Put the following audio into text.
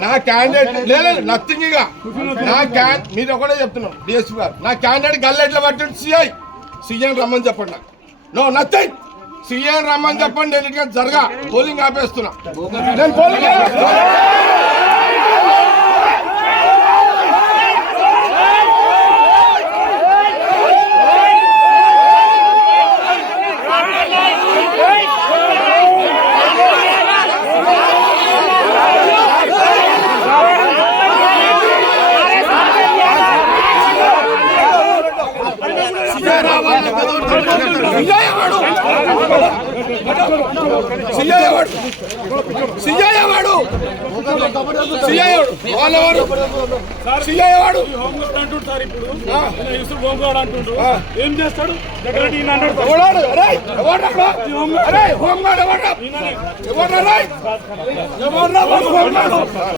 నా క్యాండిడేట్ లేదు నథింగ్ ఇక మీరు ఒకటే చెప్తున్నాం డిఎస్పీ గారు నా క్యాండిడేట్ గల్లెట్ల పట్టింది సీఎం రమ్మని చెప్పండి నాకు నో నథింగ్ సీఎం రమ్మని చెప్పండి నేను జరగా పోలింగ్ ఆపేస్తున్నా నేను పోలింగ్ ఏం చేస్తాడు హోంగార్డ్